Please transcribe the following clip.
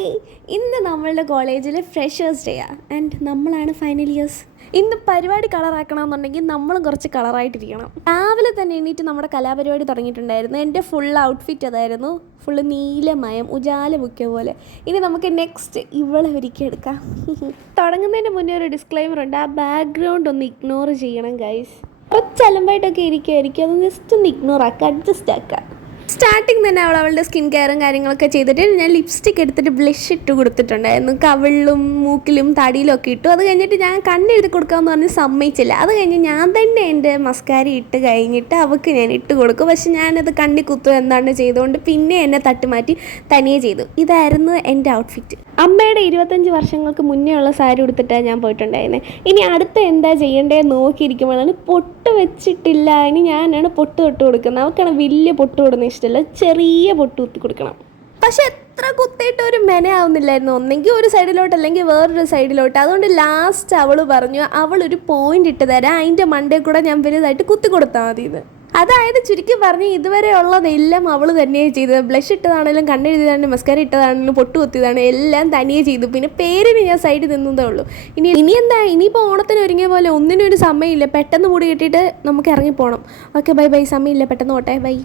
Hi, ഇന്ന് നമ്മളുടെ കോളേജിൽ ഫ്രഷേഴ്സ് ഡേ ആൻഡ് നമ്മളാണ് ഫൈനൽ ഇയേഴ്സ്. ഇന്ന് പരിപാടി കളറാക്കണമെന്നുണ്ടെങ്കിൽ നമ്മളും കുറച്ച് കളറായിട്ടിരിക്കണം. രാവിലെ തന്നെ എണീറ്റ് നമ്മുടെ കലാപരിപാടി തുടങ്ങിയിട്ടുണ്ടായിരുന്നു. എൻ്റെ ഫുൾ ഔട്ട്ഫിറ്റ് അതായിരുന്നു, ഫുള്ള് നീലമയം ഉജാല മുക്കിയ പോലെ. ഇനി നമുക്ക് നെക്സ്റ്റ് ഇവളെ ഒരുക്കി എടുക്കാം. തുടങ്ങുന്നതിന് മുന്നേ ഒരു ഡിസ്ക്ലൈമർ ഉണ്ട്, ആ ബാക്ക്ഗ്രൗണ്ട് ഒന്ന് ഇഗ്നോർ ചെയ്യണം ഗൈസ്. കുറച്ച് അലമ്പായിട്ടൊക്കെ ഇരിക്കുമായിരിക്കും, അതൊന്ന് ജസ്റ്റ് ഒന്ന് ഇഗ്നോർ ആക്കുക, അഡ്ജസ്റ്റ് ആക്കുക. സ്റ്റാർട്ടിങ് തന്നെ അവളുടെ സ്കിൻ കെയറും കാര്യങ്ങളൊക്കെ ചെയ്തിട്ട് ഞാൻ ലിപ്സ്റ്റിക് എടുത്തിട്ട് ബ്ലഷ് ഇട്ട് കൊടുത്തിട്ടുണ്ടായിരുന്നു. കവിളിലും മൂക്കിലും തടിയിലും ഒക്കെ ഇട്ടു. അത് കഴിഞ്ഞിട്ട് ഞാൻ കണ്ണെഴുതി കൊടുക്കാമെന്ന് പറഞ്ഞ് സമ്മതിച്ചില്ല. അത് കഴിഞ്ഞ് ഞാൻ തന്നെ എൻ്റെ മസ്കാര ഇട്ട് കഴിഞ്ഞിട്ട് അവൾക്ക് ഞാൻ ഇട്ട് കൊടുക്കും. പക്ഷെ ഞാനത് കണ്ണി കുത്തു എന്താണ് ചെയ്തുകൊണ്ട് പിന്നെ എന്നെ തട്ടുമാറ്റി തനിയെ ചെയ്തു. ഇതായിരുന്നു എൻ്റെ ഔട്ട്ഫിറ്റ്. അമ്മയുടെ 25 വർഷങ്ങൾക്ക് മുന്നേ ഉള്ള സാരി ഉടുത്തിട്ടാണ് ഞാൻ പോയിട്ടുണ്ടായിരുന്നത്. ഇനി അടുത്ത എന്താ ചെയ്യേണ്ടതെന്ന് നോക്കിയിരിക്കുമ്പോഴാണ് പൊട്ട് വെച്ചിട്ടില്ല. ഇനി ഞാനാണ് പൊട്ട് തൊട്ട് കൊടുക്കുന്നത്. അവൾക്കാണ് വലിയ പൊട്ട് കൊടുക്കുന്ന ഇഷ്ടമല്ല, ചെറിയ പൊട്ട് കുത്തി കൊടുക്കണം. പക്ഷെ എത്ര കുത്തിയിട്ട് ഒരു മെനയാവുന്നില്ലായിരുന്നു. ഒന്നെങ്കിൽ ഒരു സൈഡിലോട്ട് അല്ലെങ്കിൽ വേറൊരു സൈഡിലോട്ട്. അതുകൊണ്ട് ലാസ്റ്റ് അവൾ പറഞ്ഞു അവളൊരു പോയിന്റ് ഇട്ട് തരാം, അതിൻ്റെ മണ്ടയിൽ കൂടെ ഞാൻ വലുതായിട്ട് കുത്തി കൊടുത്താൽ മതി എന്ന്. അതായത് ചുരുക്കി പറഞ്ഞ് ഇതുവരെ ഉള്ളതെല്ലാം അവൾ തന്നെയാണ് ചെയ്തത്. ബ്ലഷ് ഇട്ടതാണെങ്കിലും കണ്ണെഴുതിയതാണെങ്കിലും മസ്കാര ഇട്ടതാണെങ്കിലും പൊട്ട് കുത്തിയതാണ് എല്ലാം തനിയെ ചെയ്തു. പിന്നെ പേരിന് ഞാൻ സൈഡിൽ നിന്നതേ ഉള്ളൂ. ഇനി എന്താ, ഇനിയിപ്പോൾ ഓണത്തിന് ഒരുങ്ങിയ പോലെ ഒന്നിനും ഒരു സമയമില്ല. പെട്ടെന്ന് മുടി കെട്ടിയിട്ട് നമുക്ക് ഇറങ്ങിപ്പോകണം. ഓക്കെ ബൈ ബൈ, സമയമില്ല, പെട്ടെന്ന് പോട്ടെ, ബൈ.